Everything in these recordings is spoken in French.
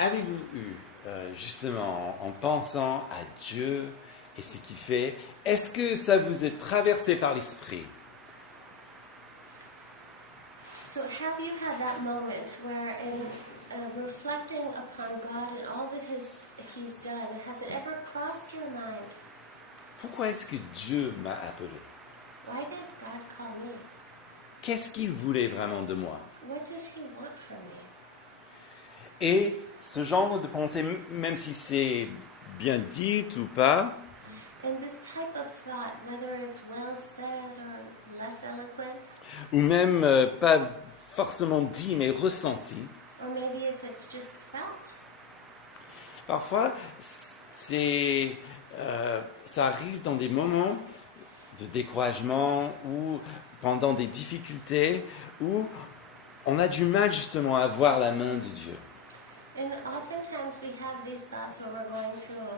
avez-vous eu, justement, en pensant à Dieu et ce qu'il fait, est-ce que ça vous est traversé par l'esprit? So have you had that moment where in reflecting upon God and all that He's done, has it ever crossed your mind? Pourquoi est-ce que Dieu m'a appelé? Why did God call me? Qu'est-ce qu'il voulait vraiment de moi? What does He want from me? Et ce genre de pensée, même si c'est bien dit ou pas, And this type of thought, whether it's well said or less eloquent, ou même pas forcément dit, mais ressenti, or maybe if it's just felt, parfois, ça arrive dans des moments de découragement ou pendant des difficultés où on a du mal justement à voir la main de Dieu. and oftentimes we have these thoughts when we're going through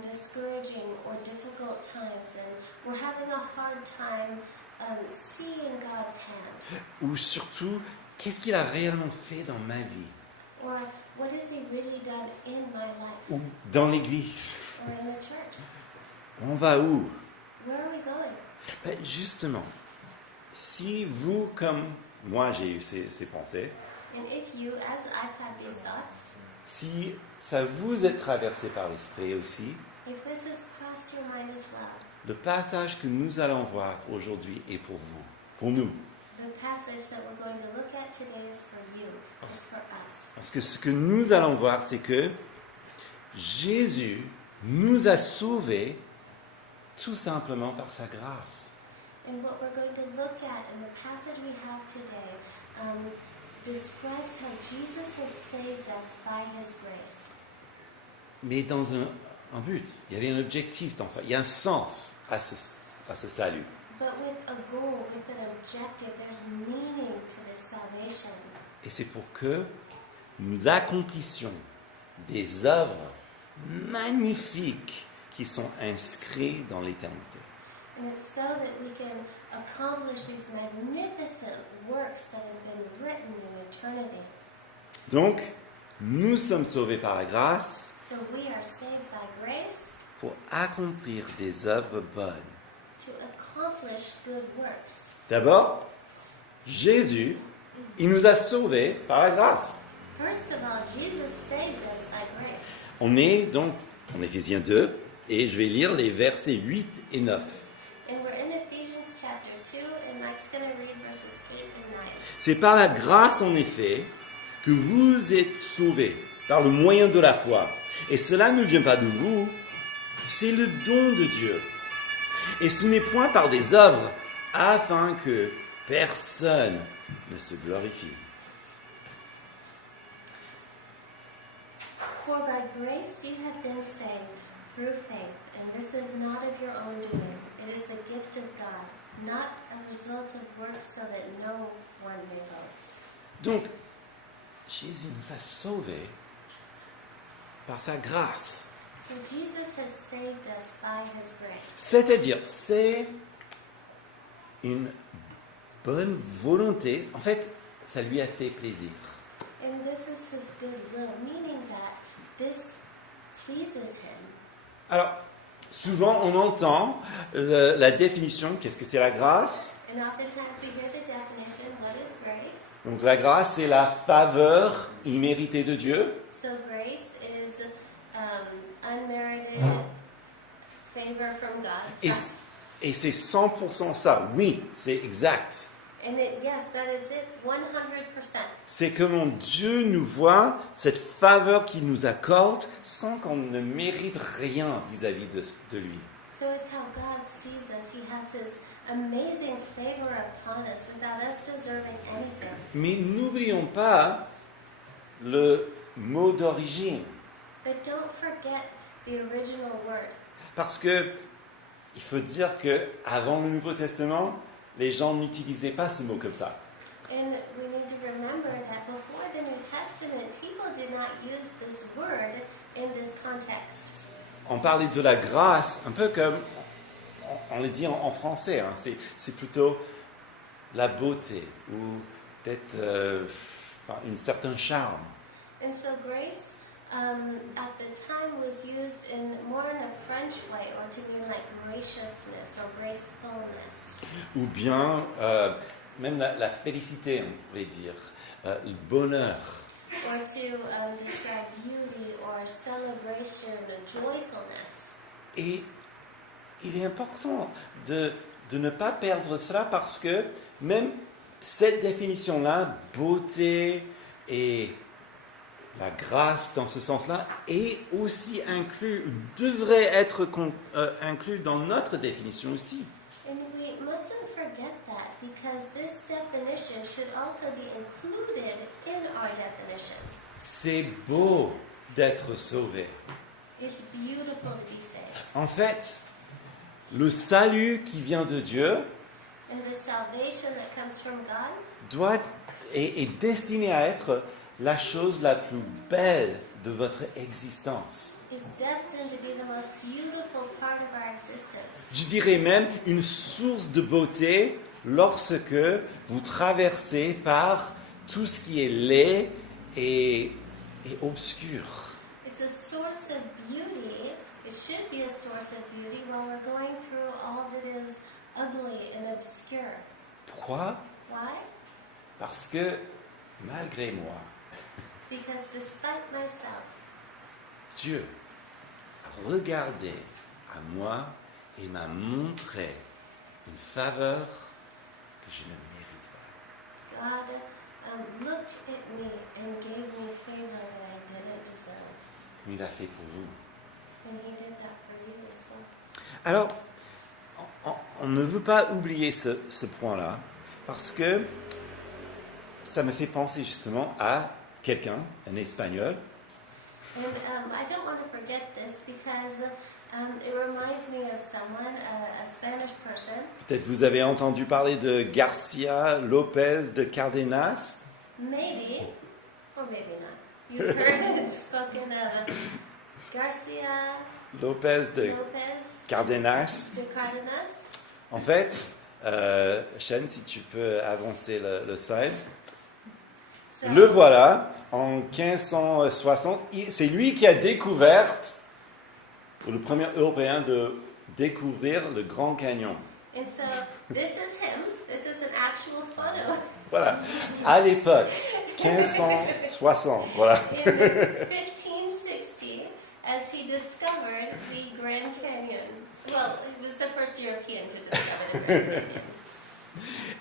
discouraging or difficult times, and we're having a hard time seeing God's hand. Ou surtout, qu'est-ce qu'il a réellement fait dans ma vie? Or what has He really done in my life? Ou dans l'église? Or in the church? On va où? Where are we going? Ben, justement, si vous, comme moi j'ai eu ces pensées, And if you, as I've had these thoughts, si ça vous est traversé par l'esprit aussi, if this has crossed your mind as well, le passage que nous allons voir aujourd'hui est pour vous, pour nous. the passage that we're going to look at today is for you, is for us. Parce que ce que nous allons voir, c'est que Jésus nous a sauvés tout simplement par sa grâce. And what we're going to look at in the passage we have today describes how Jesus has saved us by His grace. Mais dans un but, il y avait un objectif dans ça, il y a un sens à ce salut. But with a goal, with an objective, there's meaning to this salvation. Et c'est pour que nous accomplissions des œuvres magnifiques qui sont inscrites dans l'éternité. And it's so that we can accomplish these magnificent works that have been written in eternity. Donc, nous sommes sauvés par la grâce So we are saved by grace pour accomplir des œuvres bonnes. to accomplish good works. D'abord, Jésus, il nous a sauvés par la grâce. First of all, Jesus saved us by grace. On est donc en Éphésiens 2, et je vais lire les versets 8 et 9. And we're in Ephesians chapter 2, and Mike's going to read verses 8 and 9. C'est par la grâce, en effet, que vous êtes sauvés, par le moyen de la foi. Et cela ne vient pas de vous, c'est le don de Dieu. Et ce n'est point par des œuvres, afin que personne ne se glorifie. For by grace you have been saved through faith, and this is not of your own doing. It is the gift of God, not a result of works, so that no one may boast. Donc, Jésus nous a sauvés par sa grâce. So Jesus has saved us by His grace. C'est-à-dire, c'est une bonne volonté. En fait, ça lui a fait plaisir. And this is His goodwill, meaning that this pleases Him. Alors, souvent, on entend la définition. Qu'est-ce que c'est la grâce? And oftentimes we hear the definition, what is grace? Donc, la grâce, c'est la faveur imméritée de Dieu. So grace is unmerited favor from God. Et c'est 100% ça. Oui, c'est exact. And yes, that is it, 100%. C'est comment Dieu nous voit, cette faveur qu'il nous accorde, sans qu'on ne mérite rien vis-à-vis de lui. So it's how God sees us. He has His amazing favor upon us without us deserving anything. Mais n'oublions pas le mot d'origine. But don't forget the original word. Parce que il faut dire que avant le Nouveau Testament, les gens n'utilisaient pas ce mot comme ça. And we need to remember that before the New Testament, people did not use this word in this context. On parlait de la grâce, un peu comme on le dit en français. Hein, c'est plutôt la beauté ou peut-être un certain charme. And so grace at the time was used in more in a French way, or to mean like graciousness or gracefulness, ou bien même la félicité, on pourrait dire, le bonheur. or to describe beauty or celebration or joyfulness. Et il est important de ne pas perdre cela parce que même cette définition-là, beauté et la grâce dans ce sens-là, est aussi inclus, devrait être inclus dans notre définition aussi. And we mustn't forget that, because this definition should also be included in our definition. C'est beau d'être sauvé. It's beautiful to be saved. En fait, le salut qui vient de Dieu And the salvation that comes from God est destiné à être la chose la plus belle de votre existence. is destined to be the most beautiful part of our existence. Je dirais même une source de beauté lorsque vous traversez par tout ce qui est laid et obscur. It's a source of beauty. It should be a source of beauty when we're going through all that is ugly and obscure. Pourquoi? Why? Parce que malgré moi, Because despite myself, Dieu a regardé à moi et m'a montré une faveur que je ne mérite pas. God looked at me and gave me favor that I didn't deserve. Comme il a fait pour vous. And He did that for you as well. Alors, on ne veut pas oublier ce point-là, parce que ça me fait penser justement à quelqu'un, un Espagnol, And I don't want to forget this, because it reminds me of someone, a Spanish person. peut-être vous avez entendu parler de Garcia López de Cárdenas. Maybe, or maybe not. You've heard it spoken of Garcia López de Lopez Cárdenas. de Cardenas. En fait, Shane, si tu peux avancer le slide. So, Le voilà, en 1560. C'est lui qui a découvert, ou le premier Européen de découvrir le Grand Canyon. and so this is him. This is an actual photo. Voilà, à l'époque, 1560, voilà. In 1560, as he discovered the Grand Canyon. Well, he was the first European to discover the Grand Canyon.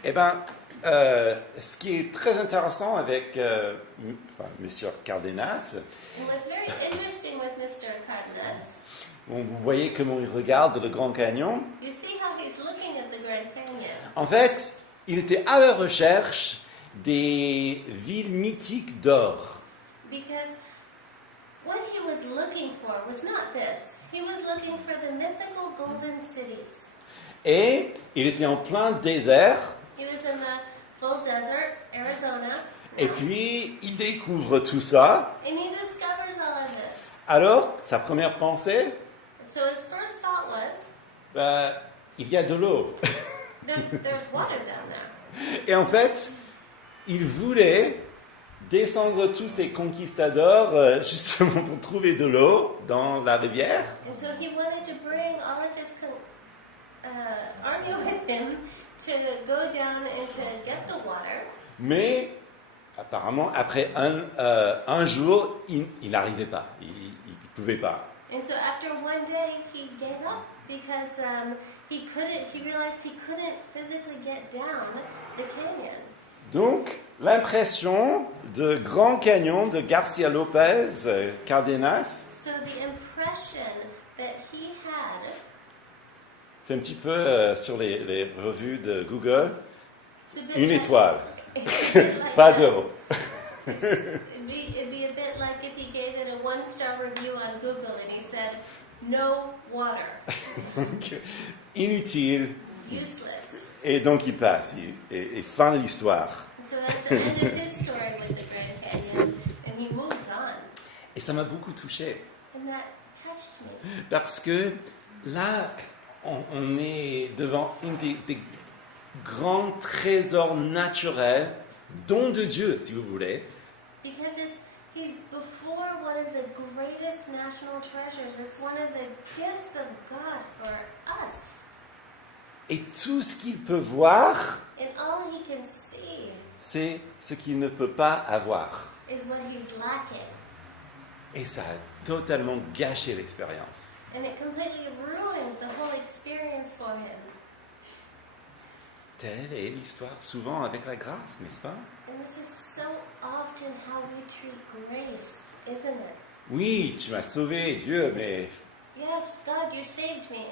Eh bien, ce qui est très intéressant avec Monsieur Cárdenas, And what's very interesting with Mr. Cardenas, bon, vous voyez comment il regarde le Grand Canyon. you see how he's looking at the Grand Canyon. En fait, il était à la recherche des villes mythiques d'or. Because what he was looking for was not this. He was looking for the mythical golden cities. Et il était en plein désert. He was in the full desert, Arizona, Et puis, il découvre tout ça. and he discovers all of this. Alors, sa première pensée, So his first thought was, il y a de l'eau. there's water down there. Et en fait, il voulait descendre tous ces conquistadors justement pour trouver de l'eau dans la rivière. And so he wanted to bring all of his army with him to go down and to get the water. Mais apparemment, après un jour, il n'arrivait pas. Il ne pouvait pas. And so after one day, he gave up because he realized he couldn't physically get down the canyon. Donc, l'impression de Grand Canyon de Garcia López Cárdenas, So the impression that he had, c'est un petit peu sur les revues de Google, it's a bit une like- étoile, it's a bit like pas that. d'eau. It'd be a bit like if he gave it a 1-star review on Google and he said, no water, Donc, inutile. useless. Et donc, il passe. Et fin de l'histoire. And so that's the end of his story with the Grand Canyon, and he moves on. Et ça m'a beaucoup touché. And that touched me. Parce que là, on est devant un des grands trésors naturels, dons de Dieu, si vous voulez. Because He's before one of the greatest national treasures. It's one of the gifts of God for us. Et tout ce qu'il peut voir, And all he can see c'est ce qu'il ne peut pas avoir. is what he's lacking. Et ça a totalement gâché l'expérience. And it completely ruins the whole experience for him. Telle est l'histoire souvent avec la grâce, n'est-ce pas? And this is so often how we treat grace, isn't it? Oui, tu m'as sauvé, Dieu, Yes, God, you saved me,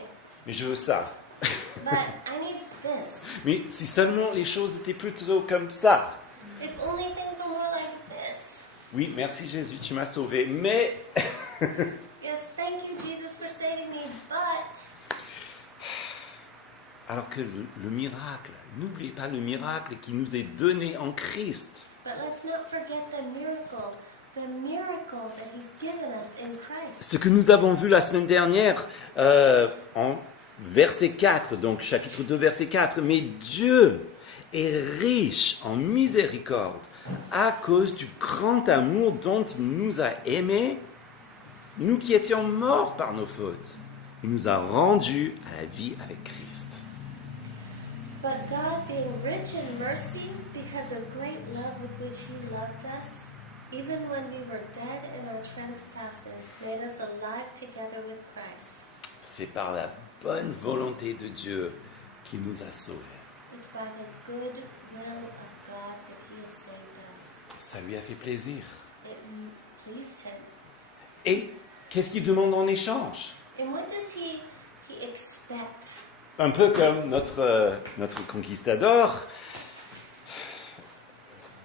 mais je veux ça. but I need this. Mais si seulement les choses étaient plutôt comme ça. If only things were more like this. Oui, merci Jésus, tu m'as sauvé, mais Yes, thank you, Jesus, for saving me, but... alors que le miracle, n'oubliez pas le miracle qui nous est donné en Christ. But let's not forget the miracle that he's given us in Christ. Ce que nous avons vu la semaine dernière en verset 4, donc chapitre 2, verset 4, mais Dieu est riche en miséricorde à cause du grand amour dont il nous a aimés, nous qui étions morts par nos fautes. Il nous a rendus à la vie avec Christ. But God, being rich in mercy, because of great love with which he loved us, even when we were dead in our trespasses, made us alive together with Christ. C'est par la bonne volonté de Dieu qui nous a sauvés. It's by the good will of God that he has saved us. Ça lui a fait plaisir. It pleased him. Et qu'est-ce qu'il demande en échange? And what does he expect? Un peu comme notre conquistador.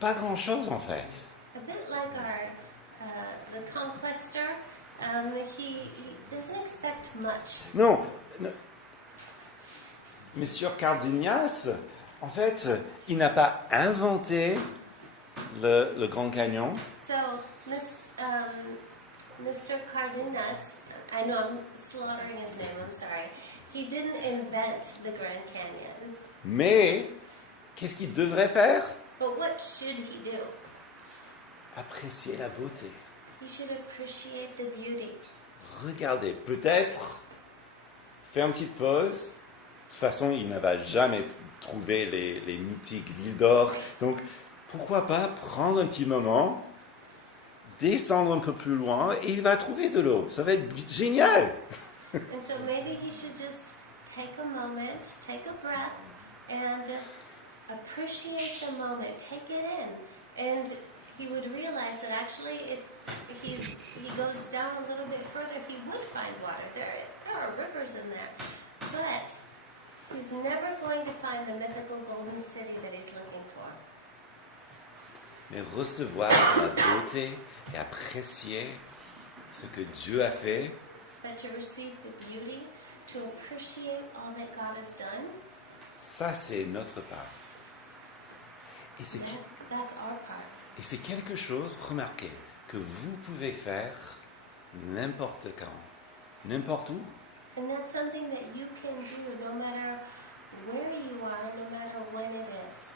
Pas grand-chose en fait. A bit like the conquestor, he doesn't expect much. Non, Monsieur Cardenas, en fait, il n'a pas inventé le Grand Canyon. So, Mr. Cardenas, I know I'm slaughtering his name, I'm sorry. He didn't invent the Grand Canyon. Mais, qu'est-ce qu'il devrait faire? But what should he do? Apprécier la beauté. He should appreciate the beauty. Regardez, peut-être, faire une petite pause. De toute façon, il ne va jamais trouver les mythiques villes d'or. Donc, pourquoi pas prendre un petit moment, descendre un peu plus loin, et il va trouver de l'eau. Ça va être génial. And so maybe he should just take a moment, take a breath, and appreciate the moment, take it in. And he would realize that actually if he goes down a little bit further, he would find water. There are rivers in there. But he's never going to find the mythical golden city that he's looking for. Mais recevoir la beauté et apprécier ce que Dieu a fait, But to receive the beauty, to appreciate all that God has done, ça c'est notre part. Et that's our part. et c'est quelque chose, remarquez, que vous pouvez faire n'importe quand, n'importe où. And that's something that you can do no matter where you are, no matter when it is.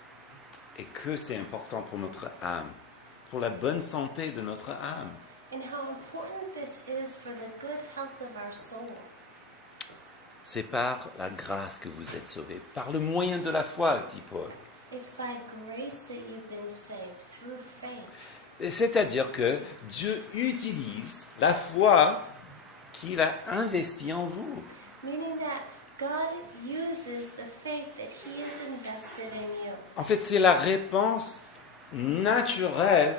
Et que c'est important pour notre âme, pour la bonne santé de notre âme. And how important this is for the good health of our soul. C'est par la grâce que vous êtes sauvés, par le moyen de la foi, dit Paul. It's by grace that you've been saved, through faith. Et c'est-à-dire que Dieu utilise la foi qu'il a investie en vous. Meaning that God uses the faith that he has invested in you. En fait, c'est la réponse naturelle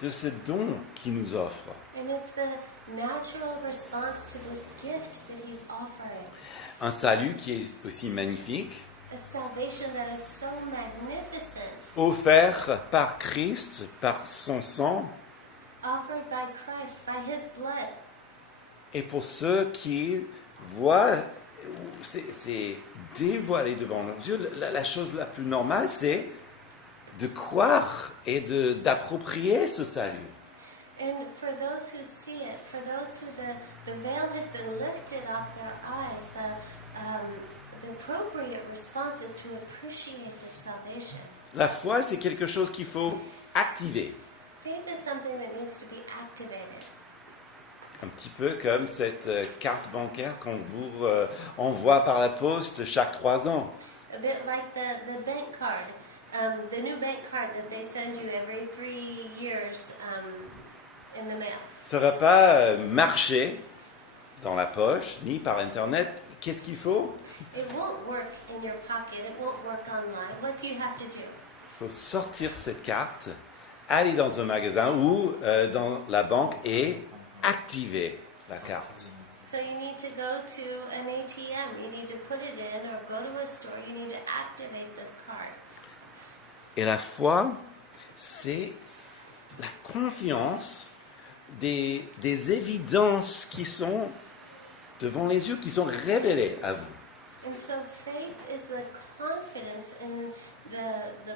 de ce don qu'il nous offre. And it's the natural response to this gift that he's offering. Un salut qui est aussi magnifique, A salvation that is so magnificent, offert par Christ, par son sang, offered by Christ, by his blood. et pour ceux qui voient, c'est dévoilé devant Dieu. La chose la plus normale, c'est de croire et d'approprier ce salut. And for those who see it, for those who the veil has been lifted off their eyes, the appropriate response is to appreciate this salvation. La foi, c'est quelque chose qu'il faut activer. Faith is something that needs to be activated. Un petit peu comme cette carte bancaire qu'on vous envoie par la poste chaque 3 ans. A bit like the bank card, the new bank card that they send you every 3 years in the mail. Ça ne va pas marcher dans la poche, ni par Internet. Qu'est-ce qu'il faut? It won't work in your pocket. It won't work online. What do you have to do? Il faut sortir cette carte, aller dans un magasin ou dans la banque et activer la carte. So you need to go to an ATM. You need to put it in or go to a store. You need to activate this card. Et la foi, c'est la confiance des évidences qui sont devant les yeux, qui sont révélées à vous. And so faith is the confidence in the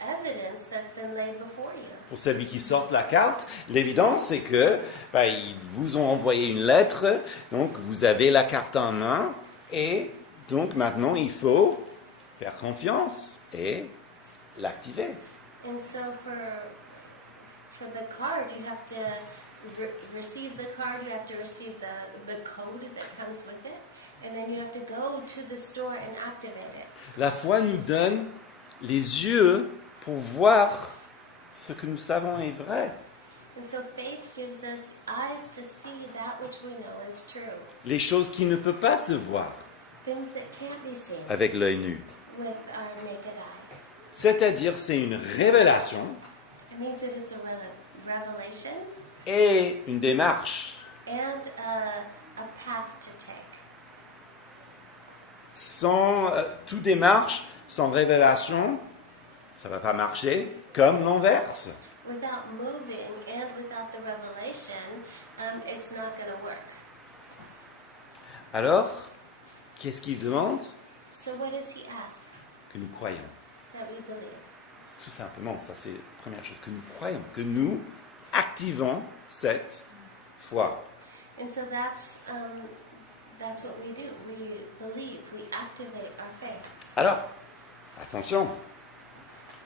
evidence that's been laid before you. Pour celui qui sort la carte, l'évidence c'est que ils vous ont envoyé une lettre, donc vous avez la carte en main, et donc maintenant il faut faire confiance et l'activer. And so for the card, you have to receive the card. You have to receive the code that comes with it, and then you have to go to the store and activate it. La foi nous donne les yeux pour voir ce que nous savons est vrai. And so faith gives us eyes to see that which we know is true. Les choses qui ne peuvent pas se voir Things that can't be seen avec l'œil nu. with our naked eye. C'est-à-dire, c'est une révélation It means that it's a revelation et une démarche. and a path to take. Sans toute démarche, sans révélation, ça ne va pas marcher, comme l'inverse. Without moving and without the revelation, it's not going to work. Alors, qu'est-ce qu'il demande? So what does he ask? Que nous croyons. That we believe. Tout simplement, ça c'est la première chose, que nous croyons, que nous activons cette foi. And so that's what we do. We believe, we activate our faith. Alors, attention,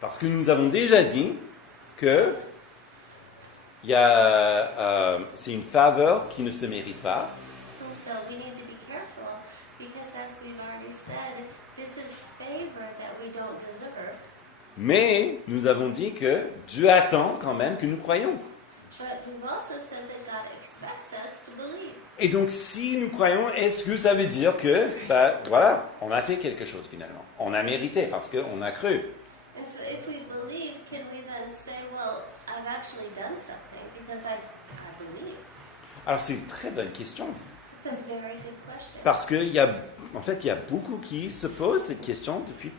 parce que nous avons déjà dit que c'est une faveur qui ne se mérite pas. And so we need to be careful because as we've already said, this is favor that we don't deserve. Mais nous avons dit que Dieu attend quand même que nous croyions. But we've also said that God expects us to believe. Et donc, si nous croyons, est-ce que ça veut dire que, voilà, on a fait quelque chose finalement? On a mérité parce qu'on a cru. And so if we believe, can we then say, well, I've actually done something because I believed? Alors, c'est une très bonne question. It's a very good question. Parce qu'il y a beaucoup qui se posent cette question depuis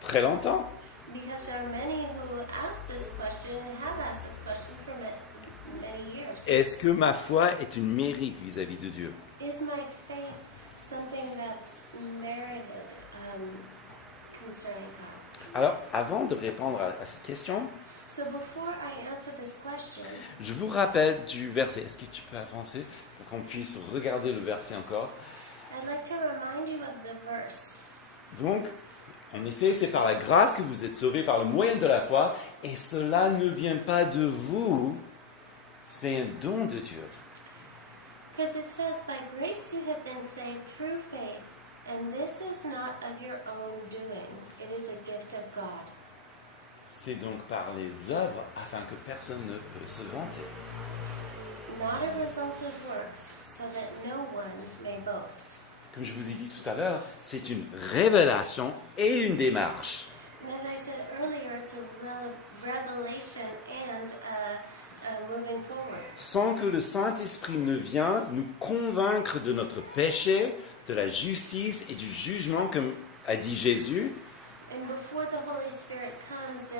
très longtemps. Because there are many who ask this question and have asked this question for many years. Est-ce que ma foi est une mérite vis-à-vis de Dieu? Is my faith something that's merited concerning God? Alors, avant de répondre à cette question, So before I answer this question, je vous rappelle du verset. Est-ce que tu peux avancer pour qu'on puisse regarder le verset encore? I'd like to remind you of the verse. Donc, en effet, c'est par la grâce que vous êtes sauvés par le moyen de la foi, et cela ne vient pas de vous, c'est un don de Dieu. Because it says, by grace you have been saved through faith, and this is not of your own doing. It is a gift of God. C'est donc par les œuvres afin que personne ne peut se vanter. Not a result of works, so that no one may boast. Comme je vous ai dit tout à l'heure, c'est une révélation et une démarche. And as I said earlier, it's a revelation and a moving forward. Sans que le Saint-Esprit ne vienne nous convaincre de notre péché, de la justice et du jugement, comme a dit Jésus, And before the Holy Spirit comes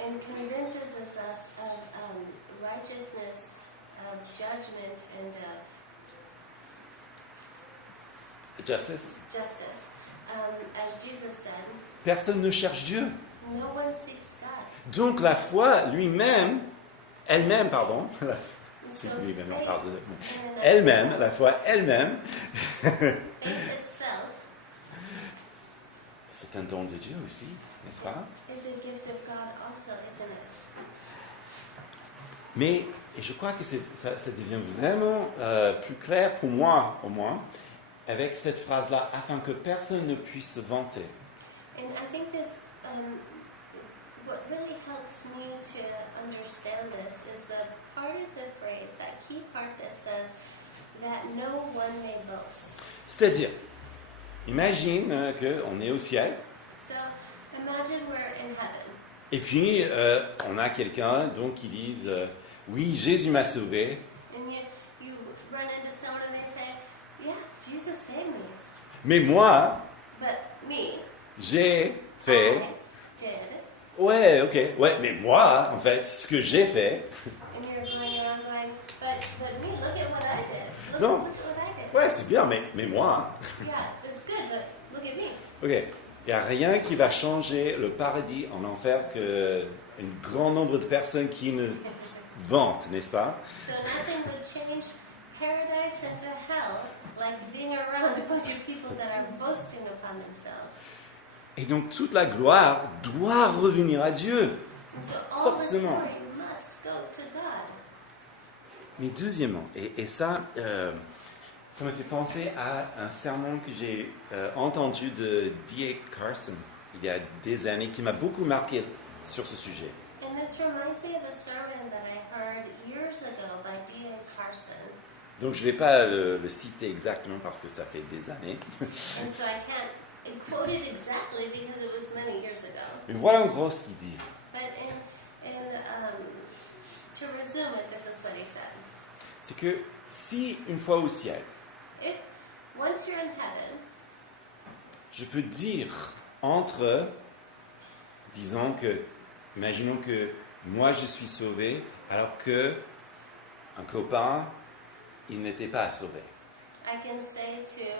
and convinces us of righteousness, of judgment, and of justice, as Jesus said, personne ne cherche Dieu. no one seeks God. Donc la foi elle-même, c'est So lui-même, on faith parle de in elle-même, la foi elle-même, faith itself c'est un don de Dieu aussi, n'est-ce pas? is a gift of God also, isn't it? Mais et je crois que ça devient vraiment plus clair pour moi, au moins, avec cette phrase-là, afin que personne ne puisse se vanter. And I think this, what really helps me to understand this is the part of the phrase, that key part that says that no one may boast. C'est-à-dire, imagine qu'on est au ciel, So imagine we're in heaven, et puis on a quelqu'un donc, qui dit oui, Jésus m'a sauvé, and you run into someone and they say, yeah, Jesus saved me. mais moi, But me, j'ai fait. I did. Ouais, ok, ouais, mais moi, en fait, ce que j'ai fait, And you're going around going, but me, look at what I did. No. Look what I did. ouais, c'est bien, mais moi, Yeah, it's good, but look at me. ok, il n'y a rien qui va changer le paradis en enfer qu'un grand nombre de personnes qui ne vantent, n'est-ce pas? So nothing would change paradise into hell like being around a bunch of people that are boasting upon themselves. Et donc toute la gloire doit revenir à Dieu. And so all Forcément. the glory must go to God. Mais deuxièmement, et ça me fait penser à un sermon que j'ai entendu de D.A. Carson il y a des années, qui m'a beaucoup marqué sur ce sujet. And this reminds me of a sermon that I heard years ago by D.A. Carson. Donc je ne vais pas le citer exactement parce que ça fait des années. And so I can't quote it exactly because it was many years ago. Mais voilà en gros ce qu'il dit. But to resume it, this is what he said. C'est que si une fois au ciel, If once you're in heaven, je peux dire disons que, imaginons que moi je suis sauvé alors que un copain, il n'était pas sauvé. I can say to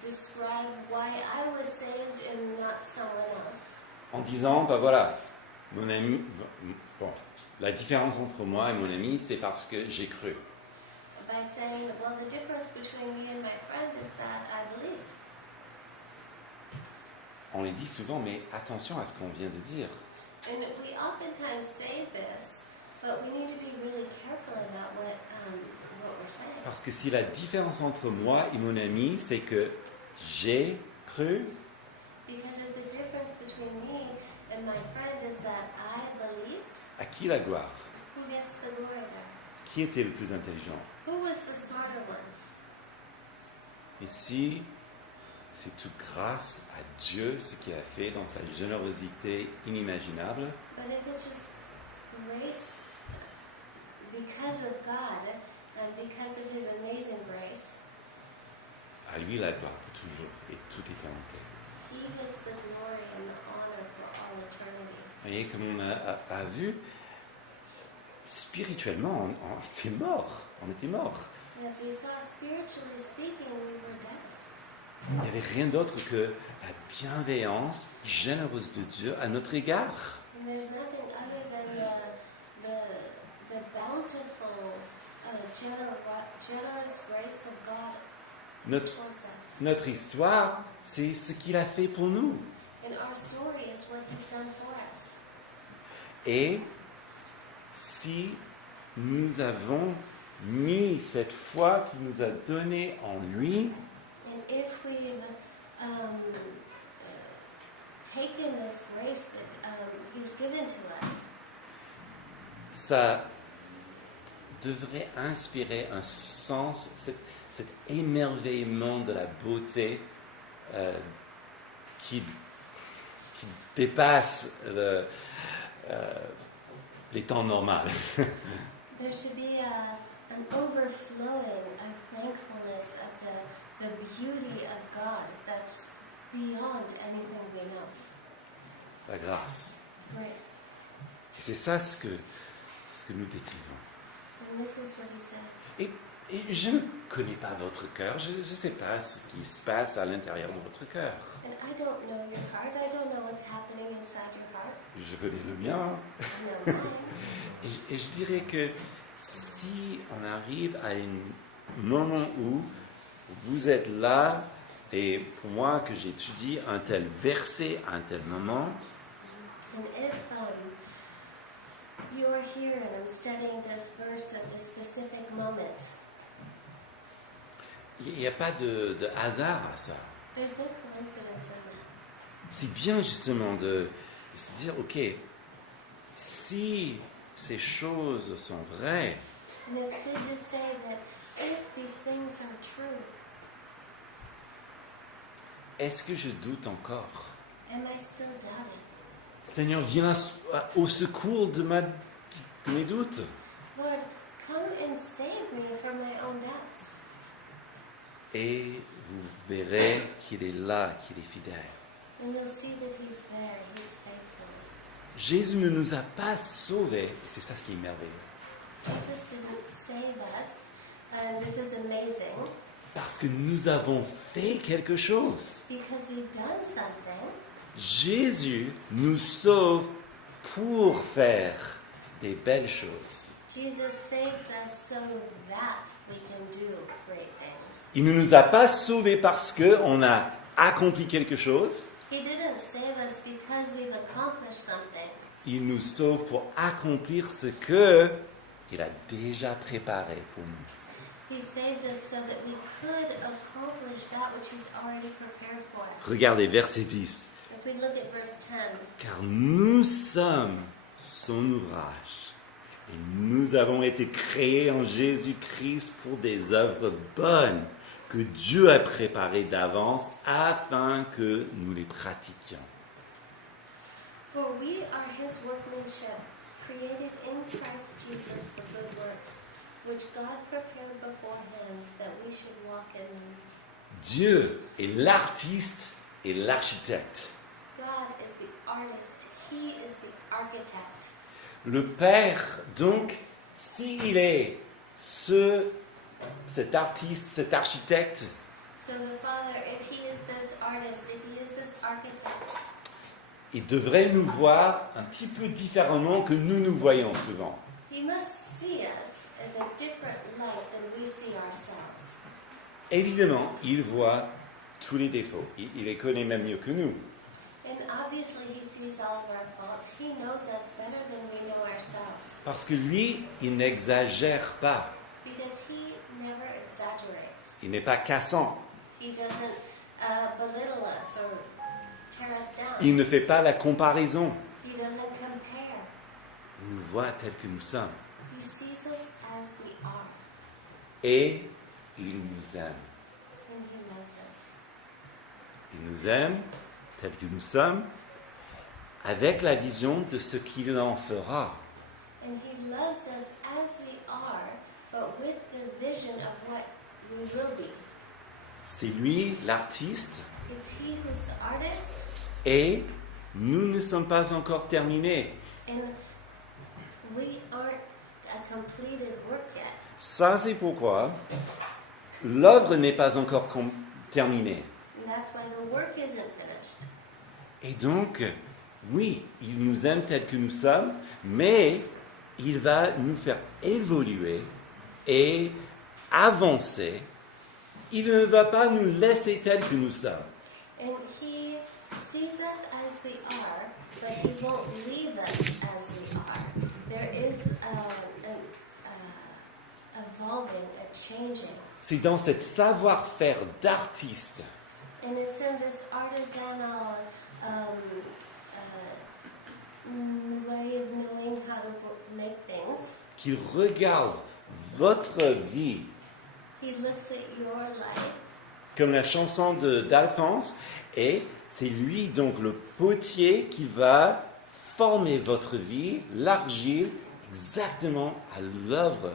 describe why I was saved and not someone else. En disant, bah voilà, mon ami, bon, la différence entre moi et mon ami, c'est parce que j'ai cru. By saying, well, the difference between me and my friend is that I believe. On les dit souvent, mais attention à ce qu'on vient de dire. And we oftentimes say this, but we need to be really careful about what we're saying. Parce que si la différence entre moi et mon ami, c'est que j'ai cru, Because if the difference between me and my friend is that I believed, à qui la gloire? who gets the glory there? Qui était le plus intelligent? Who was the smarter one? Et si c'est tout grâce à Dieu, ce qu'il a fait dans sa générosité inimaginable, But if it's just grace because of God and because of His amazing grace, à lui la gloire, toujours et toute éternité. He gets the glory and the honor for all eternity. Vous voyez, comme on a vu, spirituellement, on était mort. On était mort. As we saw, spiritually speaking, we were dead. Il n'y avait rien d'autre que la bienveillance généreuse de Dieu à notre égard. And there's nothing other than the bountiful, generous grace of God Notre, towards us. notre histoire, c'est ce qu'il a fait pour nous. And our story is what He's done for us. Et si nous avons mis cette foi qu'il nous a donnée en lui, And if we've taken this grace that He's given to us, ça devrait inspirer un sens, cet émerveillement de la beauté qui dépasse les temps normaux. there should be an overflowing of thankfulness of the beauty of God that's beyond anything we know. La grâce. Grace. Et c'est ça ce que nous décrivons. And this is what He said. Et je ne connais pas votre cœur, je ne sais pas ce qui se passe à l'intérieur de votre cœur. And I don't know your heart. I don't know what's happening inside your heart. Je connais le mien. I know mine. Et je dirais que si on arrive à un moment où vous êtes là, et pour moi que j'étudie un tel verset à un tel moment, And if you're here and I'm studying this verse at this specific moment. Il n'y a pas de hasard à ça. There's no coincidence in that. C'est bien justement de se dire, ok, si ces choses sont vraies, And it's good to say that if these things are true, est-ce que je doute encore? am I still doubting? Seigneur, viens au secours de mes doutes. Lord, come and save me from my own doubts. Et vous verrez qu'il est là, qu'il est fidèle. And you'll see that he's there, he's faithful. Jésus ne nous a pas sauvés, et c'est ça ce qui est merveilleux, Jesus didn't save us, and this is amazing, parce que nous avons fait quelque chose. because we've done something. Jésus nous sauve pour faire des belles choses. Jesus saves us so that we can do great things. Il ne nous a pas sauvés parce qu'on a accompli quelque chose. He didn't save us because we've accomplished something. Il nous sauve pour accomplir ce que il a déjà préparé pour nous. He saved us so that we could accomplish that which he's already prepared for us. Regardez verset 10. If we look at verse 10, Car nous sommes son ouvrage et nous avons été créés en Jésus-Christ pour des œuvres bonnes que Dieu a préparées d'avance afin que nous les pratiquions. for we are his workmanship, created in Christ Jesus for good works, which God prepared beforehand that we should walk in them. Dieu est l'artiste et l'architecte. God is the artist. He is the architect. Le Père, donc, s'il est cet artiste, cet architecte, So the Father, if he is this artist, if he is this architect, il devrait nous voir un petit peu différemment que nous voyons souvent. he must see us in a different light than we see ourselves. Évidemment, il voit tous les défauts. Il les connaît même mieux que nous. And obviously he sees all of our faults. He knows us better than we know ourselves. Parce que lui, il n'exagère pas. Because he never exaggerates. Il n'est pas cassant. He doesn't belittle us or tear us down. Il ne fait pas la comparaison. He doesn't compare. Il nous voit tels que nous sommes. He sees us as we are. Et il nous aime. And he loves us. Il nous aime tels que nous sommes, avec la vision de ce qu'il en fera. And he loves us as we are, but with the vision of what we will be. C'est lui l'artiste It's he who's the artist, et nous ne sommes pas encore terminés. and we aren't a completed work yet. Ça, c'est pourquoi l'œuvre n'est pas encore terminée. And that's why the work isn't finished. Et donc, oui, il nous aime tels que nous sommes, mais il va nous faire évoluer et avancer. Il ne va pas nous laisser tels que nous sommes. And he sees us as we are, but he won't leave us as we are. There is evolving, a changing. C'est dans cette savoir-faire d'artiste And it's in this artisanal way of knowing how to make things. qu'il regarde votre vie He looks at your life, comme la chanson d'Alphonse, et c'est lui donc le potier qui va former votre vie, l'argile exactement à l'œuvre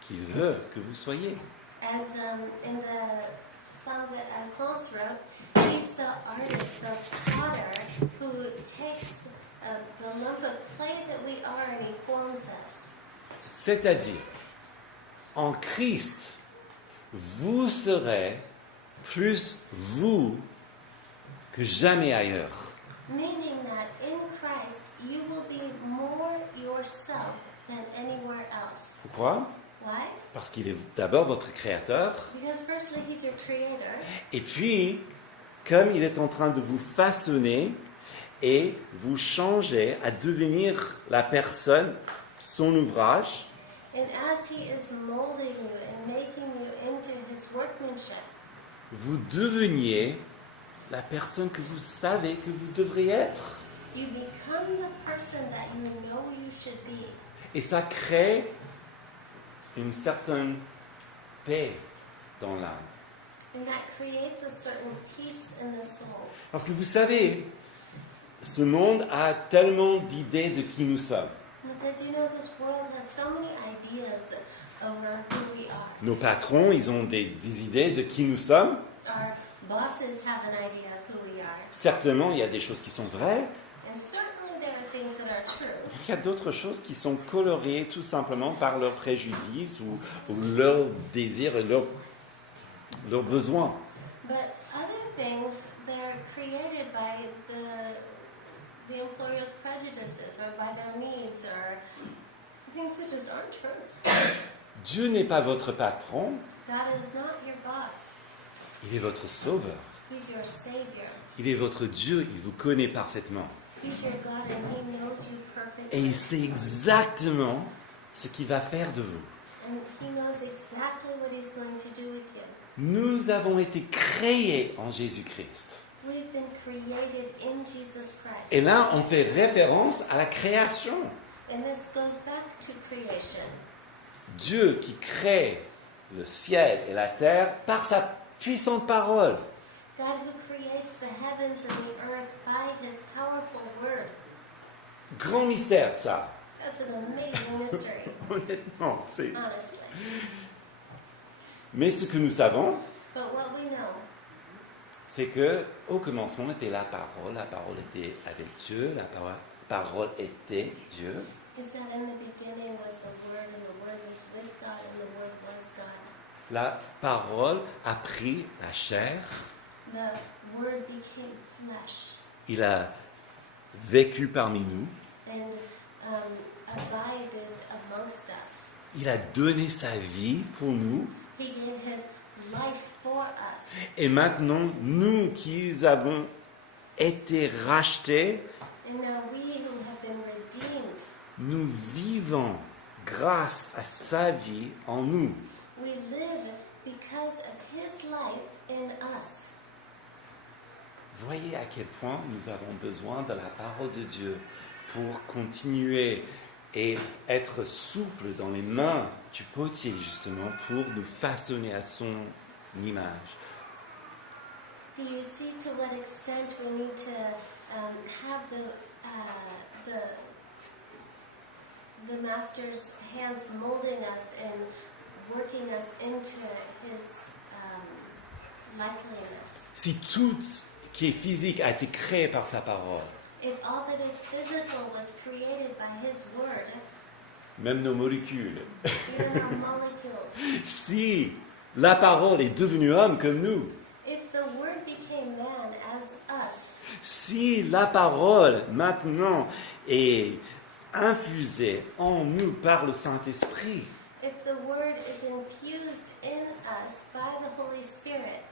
qu'il veut que vous soyez. as in the song that Alphonse wrote, he's the artist, the potter, who takes the lump of clay that we are and he forms us. C'est-à-dire, en Christ, vous serez plus vous que jamais ailleurs. Meaning that in Christ you will be more yourself than anywhere else. Pourquoi? Why? Parce qu'il est d'abord votre créateur, Because firstly, he's your creator. et puis, comme il est en train de vous façonner, et vous changez à devenir la personne, son ouvrage, And as He is molding you and making you into His workmanship, vous deveniez la personne que vous savez que vous devriez être. you become the person that you know you should be. Et ça crée une certaine paix dans l'âme. And that creates a certain peace in the soul. Parce que vous savez, ce monde a tellement d'idées de qui nous sommes. Because you know this world has so many ideas over who we are. Nos patrons, ils ont des idées de qui nous sommes. Our bosses have an idea of who we are. Certainement, il y a des choses qui sont vraies. And certainly there are things that are true. Il y a d'autres choses qui sont colorées tout simplement par leurs préjudices ou leurs désirs et leurs besoins. But other things, they're created by the employer's prejudices or by their needs or things that just aren't true. Dieu n'est pas votre patron, God is not your boss. il est votre sauveur. He's your savior. Il est votre Dieu, il vous connaît parfaitement. He's your God and He knows you Et il perfectly. sait exactement ce qu'il va faire de vous. And He knows exactly what He's going to do with you. Nous avons été créés en Jésus-Christ. We've been created in Jesus Christ. Et là, on fait référence à la création. And this goes back to creation. Dieu qui crée le ciel et la terre par sa puissante parole. God who creates the heavens and the earth by His powerful word. Grand mystère, ça. That's an amazing mystery, Honnêtement, c'est... honestly. Mais ce que nous savons, But what we know c'est que au commencement était la parole était avec Dieu, parole était Dieu. is that in the beginning was the Word, and the Word was with God, and the Word was God. La parole a pris la chair, The Word became flesh il a vécu parmi nous, and abided amongst us. il a donné sa vie pour nous. He gave His life for us. Et maintenant, nous qui avons été rachetés, And now we who have been redeemed, nous vivons grâce à sa vie en nous. we live because of His life in us. Voyez à quel point nous avons besoin de la parole de Dieu pour continuer et être souple dans les mains du potier, justement, pour nous façonner à son image. Do you see to what extent we need to have the Master's hands molding us and working us into His likeness? Si tout qui est physique a été créé par sa parole, If all that is physical was created by His Word, même nos molécules, even our molecules, si la parole est devenue homme comme nous, if the Word became man as us, si la parole maintenant est infusée en nous par le Saint-Esprit, if the Word is infused in us by the Holy Spirit,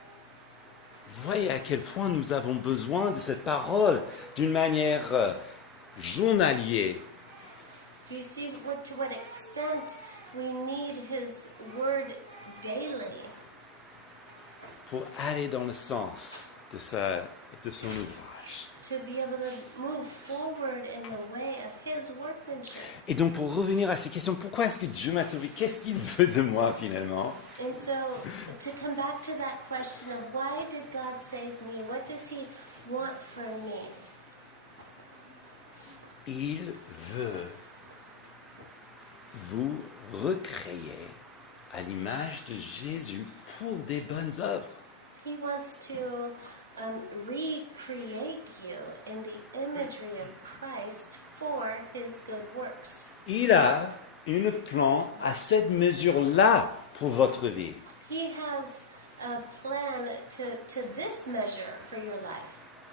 voyez à quel point nous avons besoin de cette parole d'une manière journalière. do you see to what extent we need His Word daily Pour aller dans le sens de son ouvrage. to be able to move forward in the way of His workmanship? Et donc pour revenir à ces questions, pourquoi est-ce que Dieu m'a sauvé? Qu'est-ce qu'il veut de moi finalement? And so, to come back to that question of why did God save me? What does He want from me? Il veut vous recréer à l'image de Jésus pour des bonnes œuvres. He wants to recreate you in the imagery of Christ for His good works. Il a un plan à cette mesure-là pour votre vie. He has a plan to this measure for your life.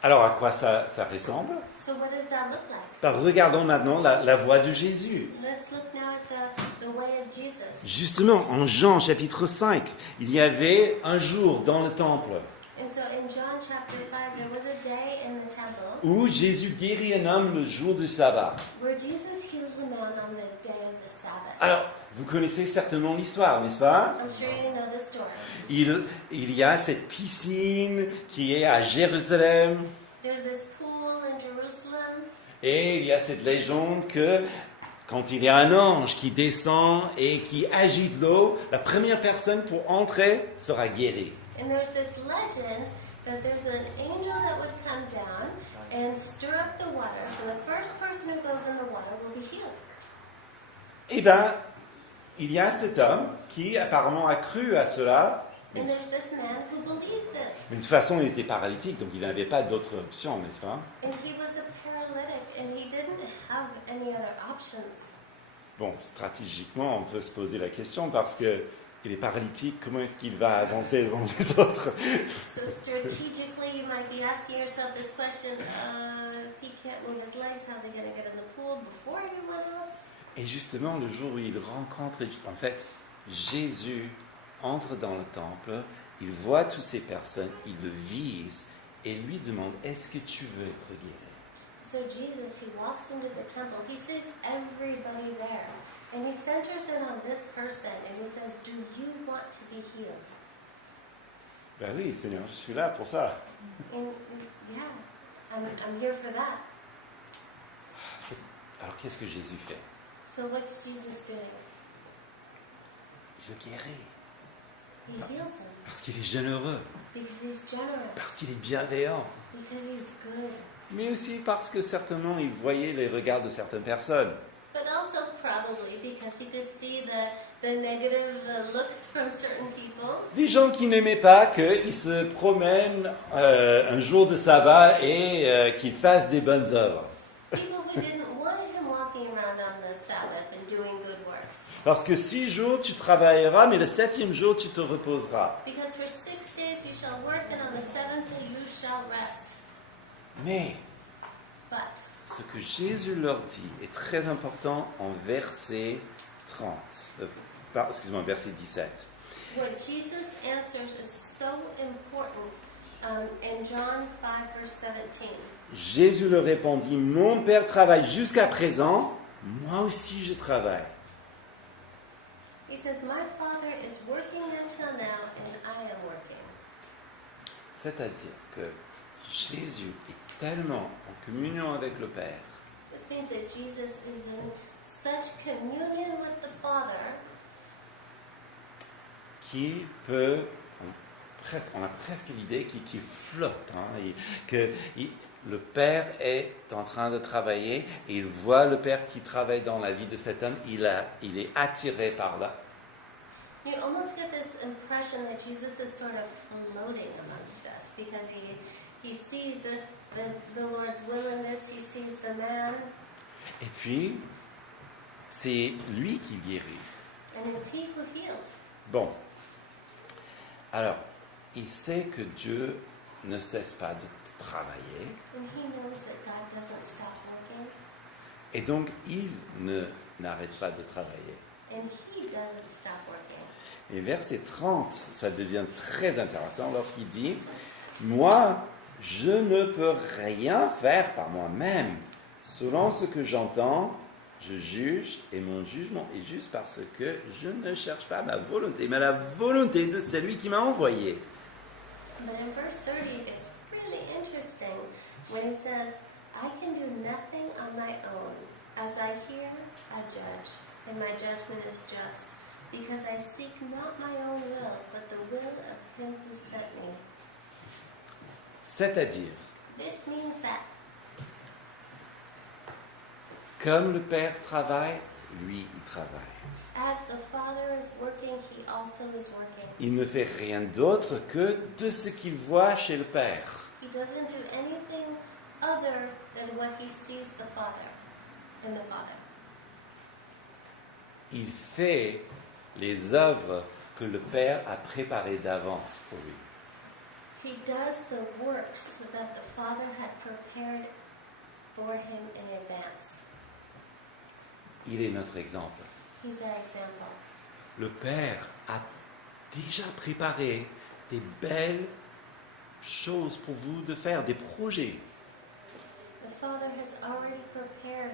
Alors à quoi ça ressemble? So what does that look like? Regardons maintenant la voie de Jésus. Let's look now at the way of Jesus. Justement, en Jean chapitre 5, il y avait un jour dans le temple And so in John chapter 5, there was a day in the temple où Jésus guérit un homme le jour du sabbat. where Jesus heals a man on the day of the Sabbath. Alors, vous connaissez certainement l'histoire, n'est-ce pas? I'm sure you know the story. Il y a cette piscine qui est à Jérusalem. There's this pool in Jerusalem, Et il y a cette légende que quand il y a un ange qui descend et qui agite l'eau, la première personne pour entrer sera guérie. and there's this legend that there's an angel that would come down and stir up the water, so the first person who goes in the water will be healed. Eh bien, il y a cet homme qui apparemment a cru à cela. And there's this man who believed this. Mais de toute façon, il était paralytique, donc il n'avait pas d'autre option, n'est-ce pas? And he was a paralytic, and he didn't have any other options. Bon, stratégiquement, on peut se poser la question parce que il est paralytique, comment est-ce qu'il va avancer devant les autres? So strategically, you might be asking yourself this question, if he can't move his legs, how's he going to get in the pool before anyone else? Et justement, le jour où il rencontre, en fait, Jésus entre dans le temple, il voit toutes ces personnes, il le vise et lui demande, est-ce que tu veux être guéri? So Jesus, he walks into the temple, he sees everybody there, and he centers in on this person, and he says, do you want to be healed? Ben oui, Seigneur, je suis là pour ça. And yeah, I'm here for that. Alors qu'est-ce que Jésus fait? So what's Jesus doing? Il le guérit. He heals him Parce qu'il est généreux, because he's generous, parce qu'il est bienveillant, because he's good, mais aussi parce que certainement il voyait les regards de certaines personnes. but also probably because he could see the negative looks from certain people. Des gens qui n'aimaient pas qu'ils se promènent un jour de sabbat et qu'ils fassent des bonnes œuvres. People who didn't want him walking around on the Sabbath and doing good works. Parce que 6 jours tu travailleras, mais le 7e jour tu te reposeras. Because for 6 days you shall work, and on the 7th day you shall rest. Mais But ce que Jésus leur dit est très important en verset 30. Verset 17. what Jesus answers is so important in John 5, verse 17. Jésus leur répondit, mon Père travaille jusqu'à présent, moi aussi je travaille. He says, my Father is working until now, and I am working. C'est-à-dire que Jésus est tellement en communion avec le Père This means that Jesus is in such communion with the Father qu'il peut, on a presque l'idée qu'il flotte, le Père est en train de travailler et il voit le Père qui travaille dans la vie de cet homme, il est attiré par là. You almost get this impression that Jesus is sort of floating amongst us because he sees the Lord's will in this, he sees the man, Et puis, c'est lui qui guérit. and it's he who heals. Bon, alors, il sait que Dieu ne cesse pas de travailler And he knows that God doesn't stop working, et donc il n'arrête pas de travailler. and he doesn't stop working. Et verset 30, ça devient très intéressant lorsqu'il dit « Moi, je ne peux rien faire par moi-même. Selon ce que j'entends, je juge et mon jugement est juste parce que je ne cherche pas ma volonté, mais la volonté de celui qui m'a envoyé. » But in verse 30, it's really interesting when he says, I can do nothing on my own. As I hear, I judge, and my judgment is just, because I seek not my own will, but the will of him who sent me. C'est-à-dire, This means that comme le Père travaille, lui, il travaille. as the Father is working, he also is working. Il ne fait rien d'autre que de ce qu'il voit chez le Père. He doesn't do anything other than what he sees the Father, in the Father. Il fait les œuvres que le Père a préparées d'avance pour lui. He does the works that the Father had prepared for him in advance. Il est notre exemple. He's our example. Le Père a déjà préparé des belles choses pour vous de faire, des projets. The Father has already prepared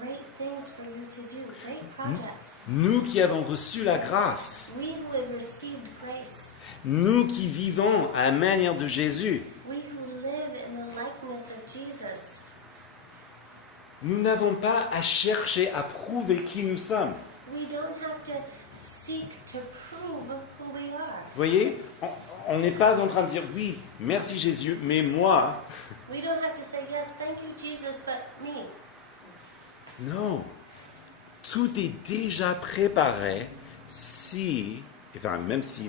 great things for you to do, great projects. Nous qui avons reçu la grâce, We who have received grace, nous qui vivons à la manière de Jésus, we who live in the likeness of Jesus, nous n'avons pas à chercher à prouver qui nous sommes. we don't have to seek to prove who we are. Vous voyez, on n'est pas en train de dire oui, merci Jésus, mais moi, We don't have to say, yes, thank you, Jesus, but me. non. Tout est déjà préparé même si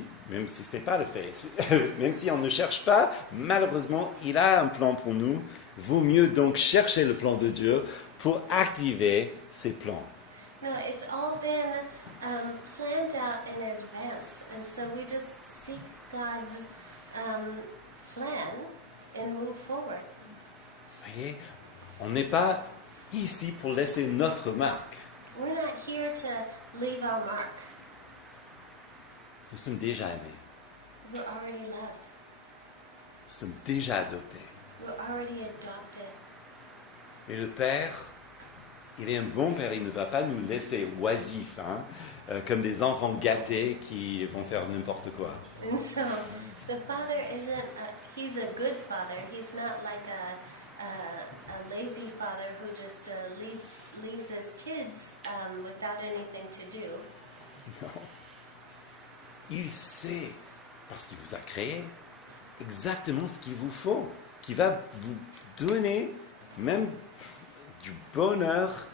ce n'est pas le fait, même si on ne cherche pas, malheureusement, il a un plan pour nous. Vaut mieux donc chercher le plan de Dieu pour activer ses plans. No, it's all been planned out in advance, and so we just seek God's plan and move forward. Vous voyez, on n'est pas ici pour laisser notre marque. We're not here to leave our mark. Nous sommes déjà aimés, We're already loved. nous sommes déjà adoptés. We're already adopted. Et le Père, il est un bon Père, il ne va pas nous laisser oisifs, comme des enfants gâtés qui vont faire n'importe quoi. And so the Father he's a good Father. He's not like a lazy Father who just leaves his kids without anything to do. Non. Il sait, parce qu'il vous a créé, exactement ce qu'il vous faut, qui va vous donner même du bonheur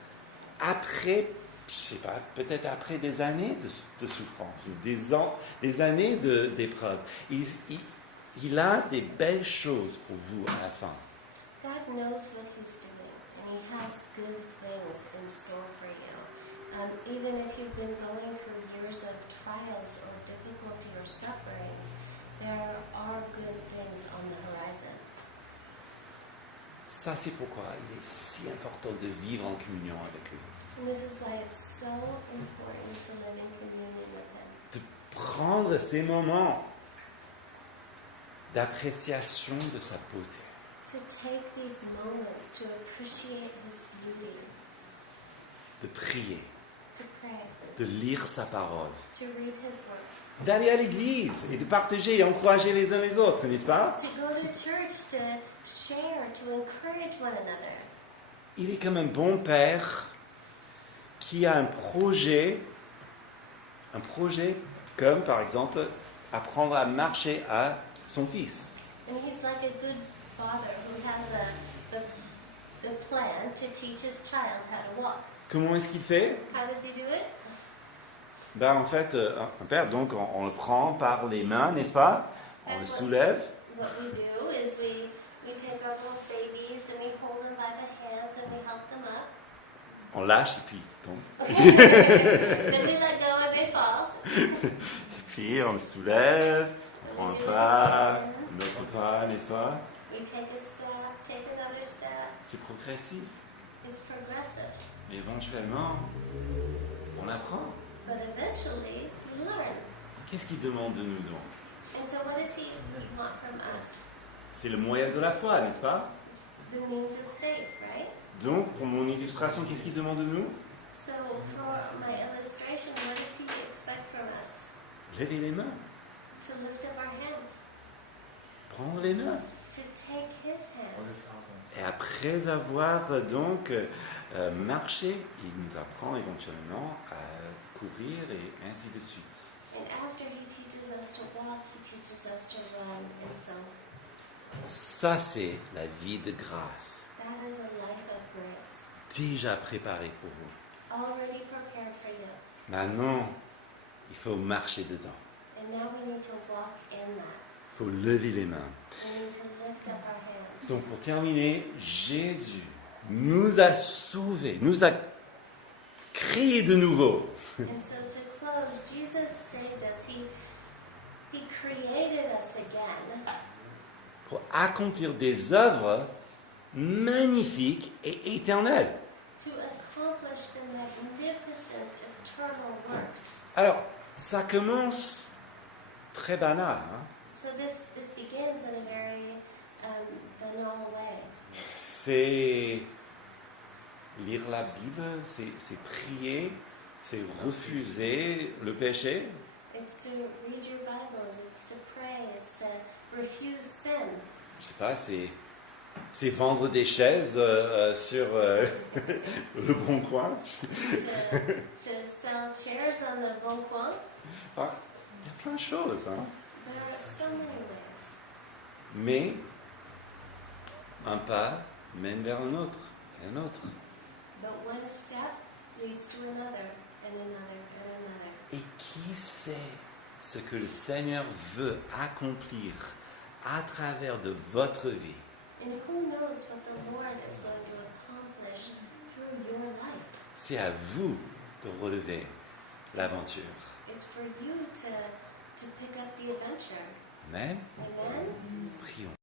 après, je sais pas, peut-être après des années de souffrance, ou des années d'épreuve. Il a des belles choses pour vous à la fin. God knows what he's doing, and he has good things in store for you. Even if you've been going through years of trials or difficulty or sufferings, there are good things on the horizon. Ça, c'est pourquoi il est si important de vivre en communion avec lui. And this is why it's so important to live in communion with him. De prendre ces moments d'appréciation de sa beauté. To take these moments to appreciate his beauty, De prier, to pray, de lire sa parole, to read his word, d'aller à l'église et de partager et encourager les uns les autres, n'est-ce pas? to go to church, to share, to encourage one another. Il est comme un bon père qui a un projet comme par exemple apprendre à marcher à son fils. And he's like a good father who has the plan to teach his child how to walk. Comment est-ce qu'il fait? How does he do it? Ben, en fait, un père, donc, on le prend par les mains, n'est-ce pas? On le soulève. What we do is we take our little babies and we hold them by the hands and we help them up. On lâche et puis il tombe. Then we let go and they fall. Puis on le soulève, on prend un pas, un autre pas, n'est-ce pas? We take a step, take another step. C'est progressif. It's progressive. Mais éventuellement, on apprend. But eventually, we learn. Qu'est-ce qu'il demande de nous donc? And so what does he want from us? C'est le moyen de la foi, n'est-ce pas? The means of faith, right? Donc, pour mon illustration, qu'est-ce qu'il demande de nous? So for my illustration, what does he expect from us? Lever les mains, To lift up our hands, prendre les mains. to take his hands. Et après avoir donc marché, il nous apprend éventuellement à courir et ainsi de suite. And after he teaches us to walk, he teaches us to run, and so Ça, c'est la vie de grâce, that is a life of grace, déjà préparée pour vous. already prepared for you. Maintenant, il faut marcher dedans. And now we need to walk in that. Il faut lever les mains. We need to lift up our hands. Donc, pour terminer, Jésus nous a sauvés, nous a créés de nouveau. And so to close, Jesus saved us. He created us again Pour accomplir des œuvres magnifiques et éternelles. to accomplish the magnificent eternal works. Alors, ça commence très banal. So this begins in a very banal way. c'est lire la Bible, c'est prier, c'est refuser le péché. It's to read your Bibles, it's to pray, it's to refuse sin. Je sais pas, c'est vendre des chaises sur le Bon Coin. to sell chairs on the Bon Coin. Ah, il y a plein de choses, hein. There are so many ways. Mais un pas mène vers un autre, et un autre. But one step leads to another, and another, and another. Et qui sait ce que le Seigneur veut accomplir à travers de votre vie? And who knows what the Lord is going to accomplish through your life? C'est à vous de relever l'aventure. It's for you to pick up the adventure. Amen. Amen? Prions.